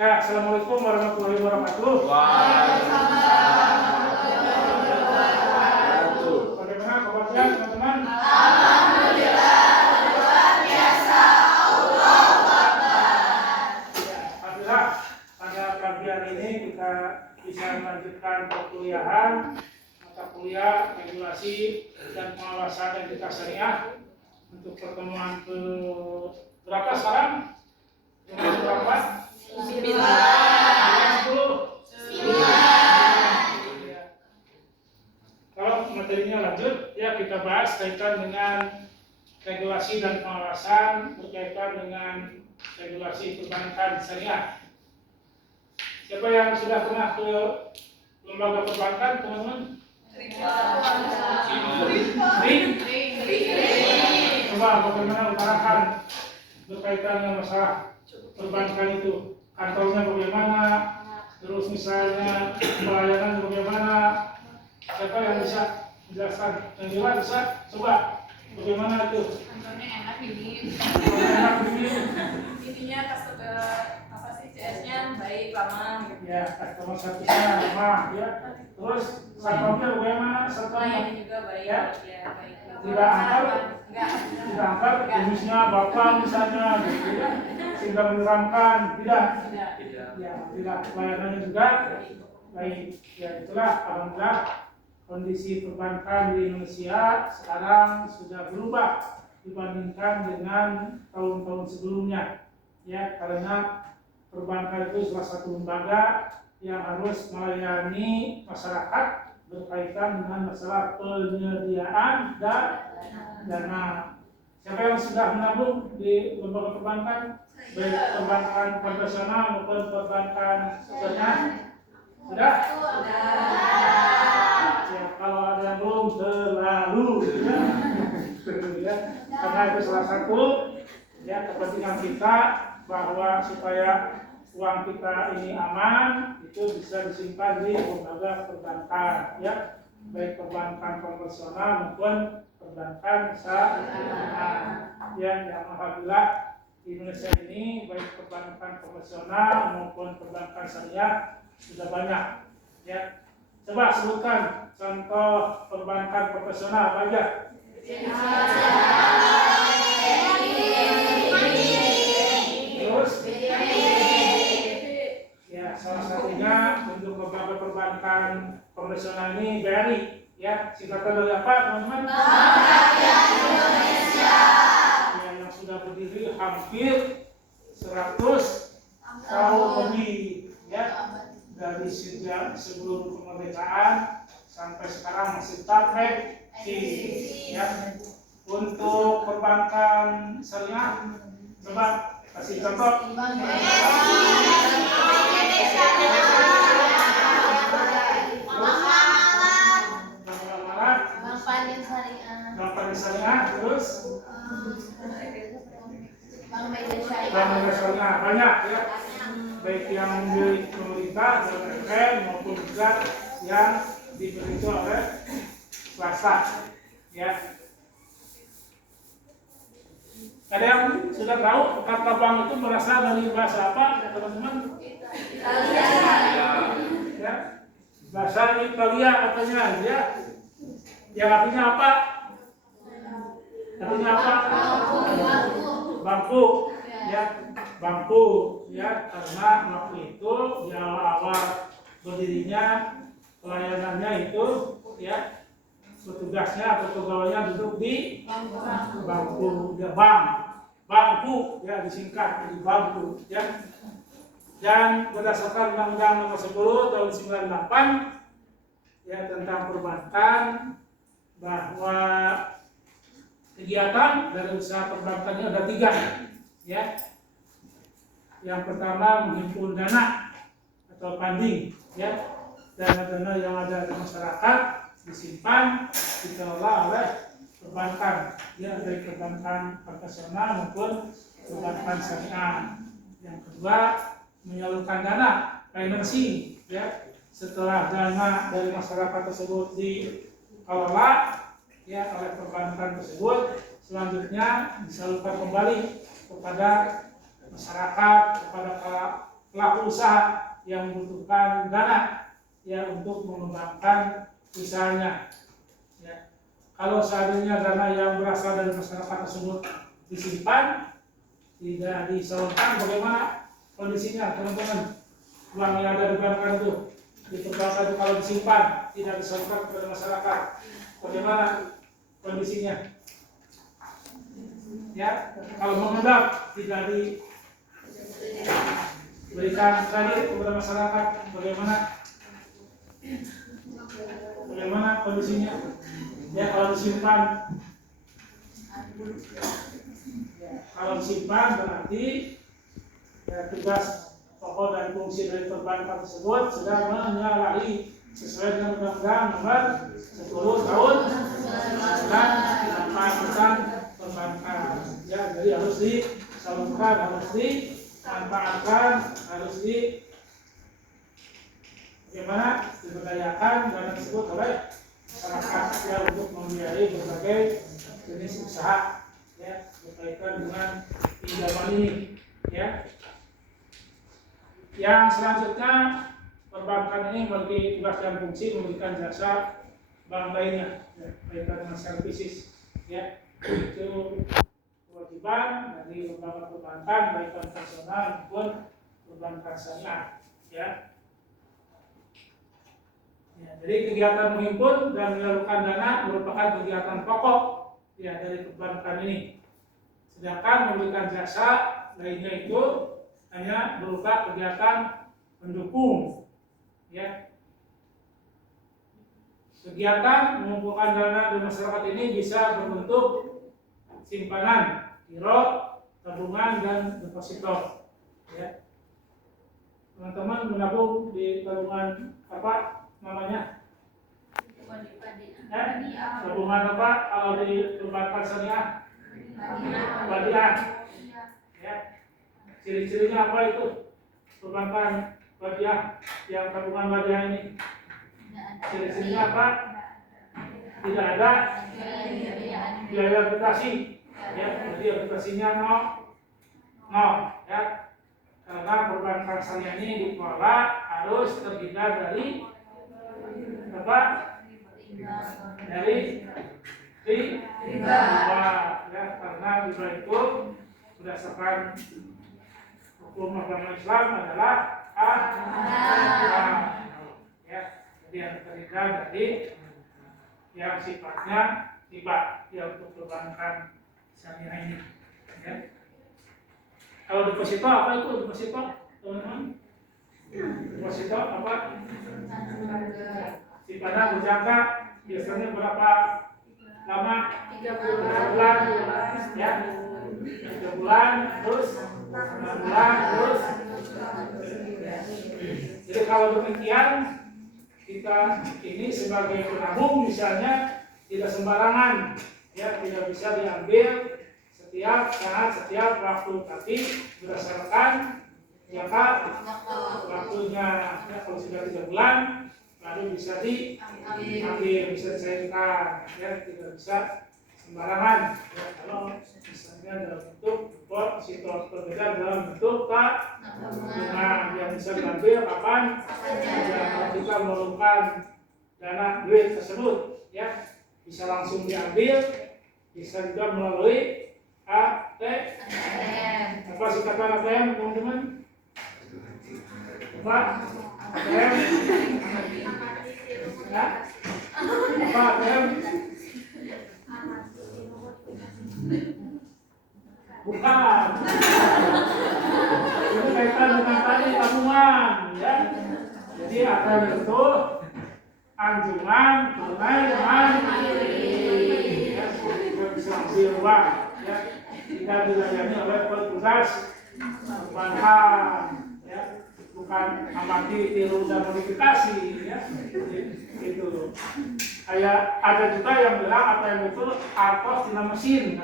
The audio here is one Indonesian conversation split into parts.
Ya, assalamualaikum warahmatullahi wabarakatuh. Waalaikumsalam warahmatullahi wabarakatuh. Bagaimana kabarnya teman-teman? Alhamdulillah luar biasa. Allahu Akbar. Alhamdulillah pada pagi hari ini kita bisa melanjutkan perkuliahan mata kuliah regulasi dan pengawasan etika syariah untuk pertemuan ke berapa sekarang? Yang berapa? 9. Kalau materinya lanjut, ya kita bahas kaitan dengan regulasi dan pengawasan berkaitan dengan regulasi perbankan syariah. Siapa yang sudah pernah ke lembaga perbankan, teman-teman? Coba bagaimana utarakan berkaitan dengan masalah perbankan itu. Kantornya bagaimana, terus misalnya pelayanan bagaimana, siapa yang bisa menjelaskan? Yang jelas bisa, coba bagaimana itu? Kantornya enak ini. Enak ini. Intinya customer apa sih CS-nya baik lama gitu. Ya, customer service-nya lama ya. Terus satpamnya bagaimana? Satpamnya Pelayannya juga baik ya. Ya baik. Tidak angker, Enggak. tidak angker, jenisnya bapak misalnya, gitu ya, sehingga menyeramkan, tidak. Ya, tidak. Pelayanannya juga baik. Ya, itulah alhamdulillah kondisi perbankan di Indonesia sekarang sudah berubah dibandingkan dengan tahun-tahun sebelumnya. Ya, karena perbankan itu salah satu lembaga yang harus melayani masyarakat berkaitan dengan masalah penyediaan dan dana. Siapa yang sudah menabung di lembaga perbankan, baik perbankan konvensional maupun perbankan syariah? Sudah? Ya, kalau ada yang belum terlalu, ya. Karena itu salah satu ya kepentingan kita bahwa supaya uang kita ini aman, itu bisa disimpan di lembaga perbankan, ya, baik perbankan konvensional maupun perbankan syariah. Ya, yang alhamdulillah di Indonesia ini baik perbankan konvensional maupun perbankan syariah sudah banyak. Ya, coba sebutkan contoh perbankan konvensional apa aja? Terus? Ya, salah satunya untuk lembaga perbankan konvensional ini BRI, ya, singkatan dari apa, teman-teman? Ya, yang sudah berdiri hampir 100 tahun lebih, ya, dari sejak sebelum kemerdekaan sampai sekarang masih tetap eksis, ya. Untuk perbankan syariah, coba kasih contoh. Bank Syariah, terus Bank Mega Syariah banyak ya, baik yang milik pemerintah BUMN maupun juga yang dimiliki oleh swasta, ya. Ada yang sudah tahu kata bank itu berasal dari bahasa apa, teman-teman? Ya, bahasa Italia katanya, ya. Yang artinya apa? Artinya apa? Bangku, ya, bangku, ya, karena waktu itu di awal-awal berdirinya pelayanannya itu, ya, petugasnya atau pegawainya duduk di bangku, ya, bangku, ya, disingkat jadi bangku, ya. Dan berdasarkan Undang-Undang Nomor 10 Tahun 98, ya, tentang perbankan, bahwa kegiatan dari usaha perbankan ini ada 3, ya. Yang pertama menghimpun dana atau funding, ya, dana-dana yang ada di masyarakat disimpan dikelola oleh perbankan, ya, dari perbankan konvensional maupun perbankan syariah. Yang kedua menyalurkan dana financing, ya, setelah dana dari masyarakat tersebut dikelola, ya, oleh perbankan tersebut, selanjutnya disalurkan kembali kepada masyarakat, kepada para pelaku usaha yang membutuhkan dana ya untuk mengembangkan usahanya. Ya. Kalau seandainya dana yang berasal dari masyarakat tersebut disimpan, tidak disalurkan, bagaimana kondisinya teman-teman? Uang yang ada di perbankan itu, di perbankan itu kalau disimpan, tidak disalurkan kepada masyarakat, bagaimana kondisinya? Ya, kalau mengendap tidak diberikan kredit kepada masyarakat, bagaimana kondisinya? Ya, kalau disimpan, kalau disimpan berarti ya, tugas pokok dan fungsi dari perbankan tersebut sudah menyalahi sesuai dengan Undang-Undang Nomor 10 Tahun 1995 perbankan. Ya, jadi harus disalurkan, harus dimanfaatkan, harus bagaimana diberdayakan dana tersebut oleh masyarakat ya untuk membiayai berbagai jenis usaha ya berkaitan dengan pinjaman ini ya. Yang selanjutnya perbankan ini memiliki tugas dan fungsi memberikan jasa bank lainnya ya, berkaitan dengan services ya. Itu kewajiban dari lembaga perbankan baik konvensional maupun perbankan syariah ya. Ya, jadi kegiatan menghimpun dan menyalurkan dana merupakan kegiatan pokok ya dari perbankan ini. Sedangkan memberikan jasa lainnya itu hanya berupa kegiatan mendukung ya. Kegiatan mengumpulkan dana di masyarakat ini bisa berbentuk simpanan, giro, tabungan dan deposito ya. Teman-teman menabung di tabungan apa namanya? Tabungan apa kalau di perbankan syariah? Wadiah. Ya. Ciri-cirinya apa itu? Perbankan wadiah yang tabungan wadiah ini. Ciri-cirinya apa? Tidak ada biaya aplikasi. Ya, jadi aplikasinya nol ya. Karena perbankan syariah ini dikelola harus terhindar dari apa? Dari riba ya, karena riba itu berdasarkan hukum agama Islam adalah haram ya. Jadi yang terhindar dari yang sifatnya riba ya untuk perbankan syariah ini ya. Kalau deposito apa itu deposito teman-teman? Deposito apa? Simpanan berjangka biasanya berapa lama? 3 bulan ya. 3 bulan terus 6 bulan terus. Jadi kalau demikian kita ini sebagai penabung misalnya tidak sembarangan ya, tidak bisa diambil setiap saat, setiap waktu, tapi berdasarkan jangka waktunya ya, kalau sudah 3 bulan lalu bisa diambil, bisa dicairkan ya, tidak bisa sembarangan ya. Kalau misalnya dalam bentuk deposito, berbeda dalam bentuk tabungan yang bisa diambil kapan ya, kalau kita memerlukan dana duit tersebut ya, bisa langsung diambil, bisa juga melalui ATM. Apa singkatan ATM teman-teman? Apa? ATM? Ya? Apa ATM? Bukan. Ini kaitan dengan tadi tabungan ya. Jadi ATM itu anjungan tunai mandiri ya, kita bisa ambil uang ya, kita dilayani oleh petugas perbankan ya, bukan amati, tiru dan modifikasi ya. Itu kayak ada juga yang bilang ATM itu artos tina mesin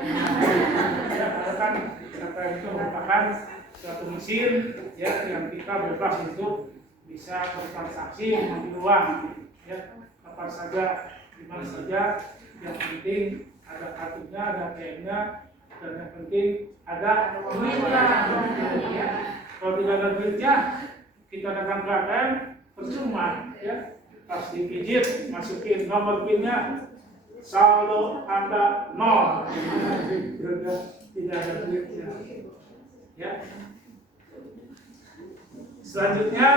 ya, karena kan ATM itu merupakan suatu mesin ya yang kita bebas untuk bisa bertransaksi mengambil uang ya, kapan saja, di mana saja, yang penting ada kartunya, ada ATM-nya, dan yang penting ada duitnya ya. Kalau tidak ada duitnya, kita datang ke ATM percuma, ya. Pas dipijit, masukin nomor PIN-nya, saldo Anda 0. Tidak ada duitnya. Ya. Selanjutnya,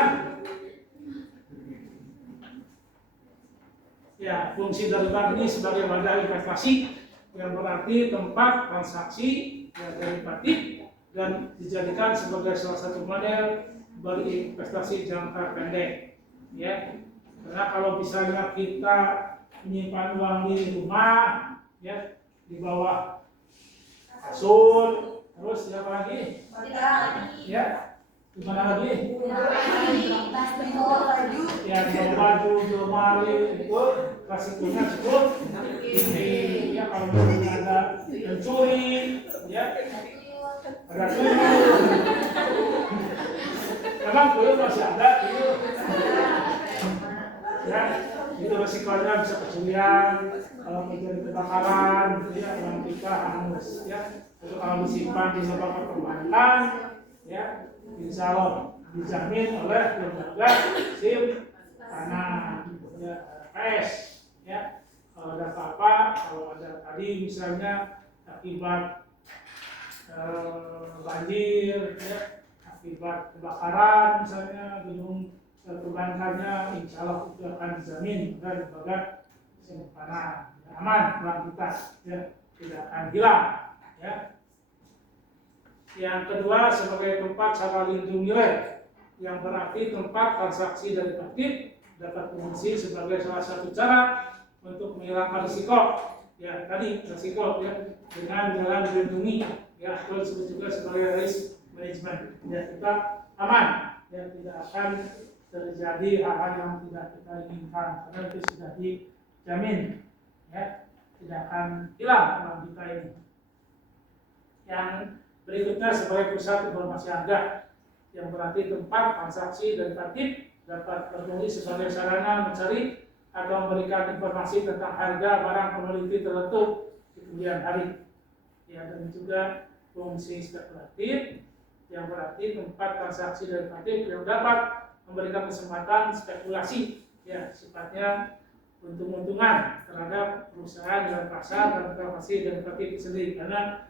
ya, fungsi dari bank ini sebagai wadah investasi yang berarti tempat transaksi ya, derivatif dan dijadikan sebagai salah satu model bagi investasi jangka pendek. Ya, karena kalau misalnya kita menyimpan uang di rumah, ya, di bawah kasur, terus apa lagi? Ya, di mana lagi? Ya, di baju, di lemari itu resikonya cukup tinggi. Ya, kalau ada pencuri, ya, ada tuyul. Memang tuyul masih ada, tuyul. Ya, itu resikonya bisa pencurian, kalau terjadi kebakaran, ya, yang kita hangus, ya. Itu kalau disimpan di lembaga perbankan, ya, insya Allah dijamin oleh lembaga simpanan, ya, PS, ya. Kalau ada apa-apa, kalau ada tadi misalnya akibat banjir, ya, akibat kebakaran misalnya gedung perbankannya, insya Allah itu akan dijamin oleh lembaga simpanan, ya, aman uang kita, ya, tidak akan hilang, ya. Yang kedua sebagai tempat cara lindung nilai, yang berarti tempat transaksi derivatif dapat berfungsi sebagai salah satu cara untuk menghilangkan risiko, ya, tadi risiko, ya, dengan jalan dilindungi, ya, atau disebut juga sebagai risk management, ya, kita aman, ya, tidak akan terjadi hal-hal yang tidak kita inginkan karena itu sudah dijamin, ya, tidak akan hilang uang kita ini. Yang berikutnya sebagai pusat informasi harga, yang berarti tempat transaksi derivatif dapat berfungsi sebagai sarana mencari atau memberikan informasi tentang harga barang komoditi tertentu di kemudian hari. Ya, dan juga fungsi spekulatif, yang berarti tempat transaksi derivatif yang dapat memberikan kesempatan spekulasi, ya, sifatnya untung-untungan terhadap perusahaan dan pasar dan transaksi derivatif sendiri, karena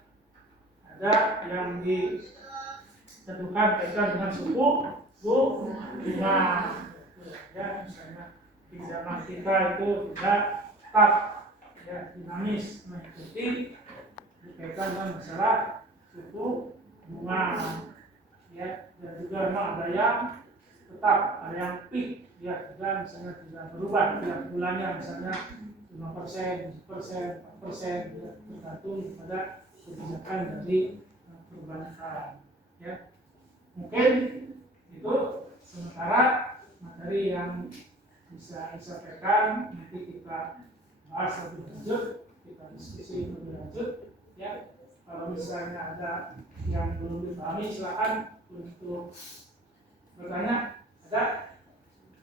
ada yang ditentukan kaitan dengan suku bunga, ya, misalnya pinjaman kita itu tidak tetap, ya, dinamis, mengikuti berkaitan dengan masalah suku bunga, ya, dan juga memang ada yang tetap, ada yang peak, ya, juga misalnya tidak berubah tiap bulannya, misalnya 5%, 7%, 4%, ya, tergantung pada kebijakan dari perbankan, ya. Mungkin itu sementara materi yang bisa disampaikan, nanti kita bahas lebih lanjut, kita diskusi lebih lanjut, ya. Kalau misalnya ada yang belum dipahami, silakan untuk bertanya. Ada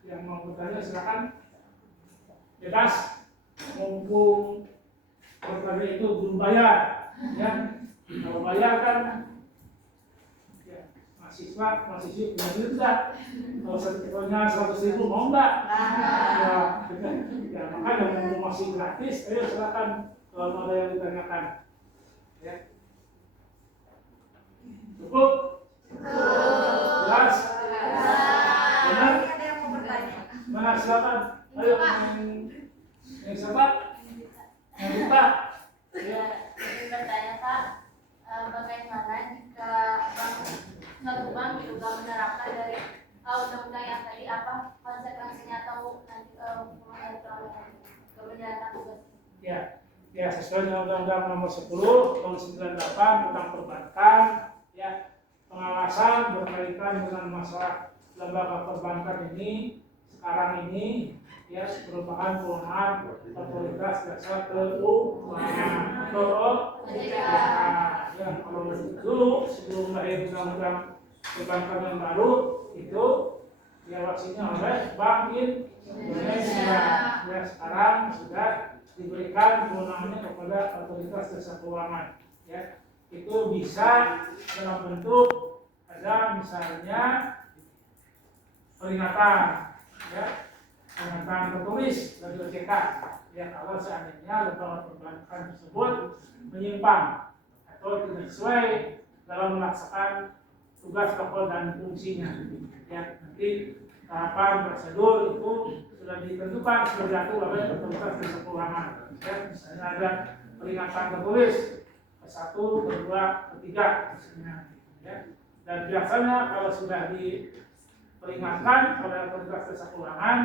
yang mau bertanya, silakan, bebas, mumpung bertanya itu belum bayar, ya. Kalau bayar kan, ya, mahasiswi punya duit enggak? Kalau sertifikatnya 100.000 mau enggak? Ya, makanya mau masih gratis, ayo silakan kalau ada yang ditanyakan, ya. Cukup? Jelas? Benar? Ada yang mau bertanya? Mana, silakan. Ayo, yang siapa? Yang kita? Ya. Ingin bertanya, Pak, bagaimana jika suatu bank juga menerapkan dari undang-undang yang tadi, apa konsekuensinya atau nanti hukuman dari menjalankan tugas? Ya, sesuai dengan Undang-Undang Nomor 10 Tahun 98 tentang perbankan, ya, pengawasan berkaitan dengan masalah lembaga perbankan ini sekarang ini, ya, merupakan kewenangan otoritas jasa keuangan atau OJK. Ya, kalau dulu sebelum lahir undang-undang perbankan yang baru itu diawasinya oleh Bank Indonesia. Ya, sekarang sudah diberikan kewenangannya kepada otoritas jasa keuangan. Ya, itu bisa dalam bentuk ada misalnya peringatan, ya, peringatan tertulis dari OJK. Ya, kalau seandainya lembaga perbankan tersebut menyimpang atau tidak sesuai dalam melaksanakan tugas pokok dan fungsinya. Ya, nanti tahapan prosedur itu sudah ditentukan, sudah diatur oleh otoritas jasa keuangan. Ya, misalnya ada peringatan tertulis ke-1, ke-2, ke-3 misalnya. Ya. Dan biasanya kalau sudah diperingatkan oleh otoritas jasa keuangan,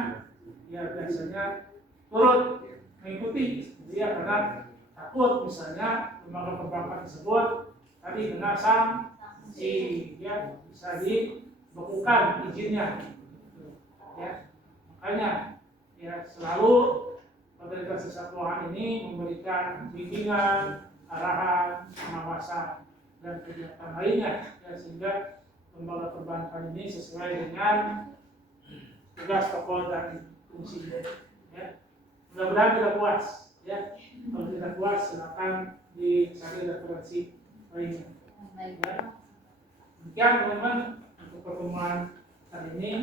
ya biasanya turut mengikuti, ya, karena takut misalnya lembaga perbankan tersebut tadi kena sanksi, ya, bisa dibekukan izinnya, ya. Makanya ya selalu otoritas jasa keuangan ini memberikan bimbingan, arahan, pengawasan dan kegiatan lainnya, ya, sehingga lembaga perbankan ini sesuai dengan tugas pokok dan fungsinya. Ya. Mudah-mudahan tidak puas, ya. Kalau tidak puas, silakan dicari referensi lainnya. Ya. Demikian teman-teman untuk pertemuan hari ini.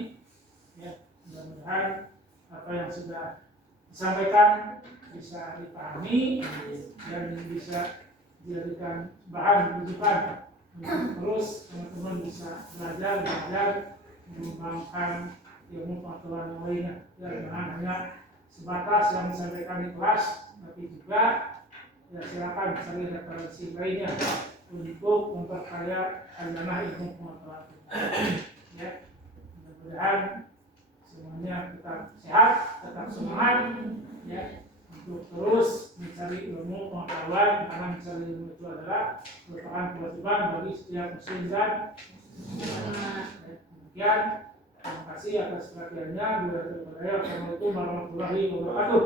Ya, mudah-mudahan apa yang sudah disampaikan bisa dipahami dan bisa dijadikan bahan rujukan. Terus teman-teman bisa belajar mengembangkan ilmu pengetahuan yang lainnya. Ya, jangan hanya sebatas yang disampaikan di kelas, tapi juga ya silakan cari referensi lainnya untuk memperkaya khazanah ilmu pengetahuan. Ya, mudah-mudahan semuanya tetap sehat, tetap semangat, ya, untuk terus mencari ilmu pengetahuan, karena mencari ilmu itu adalah merupakan kewajiban bagi setiap muslim dan demikian. Terima kasih atas perhatiannya. Assalamualaikum warahmatullahi wabarakatuh.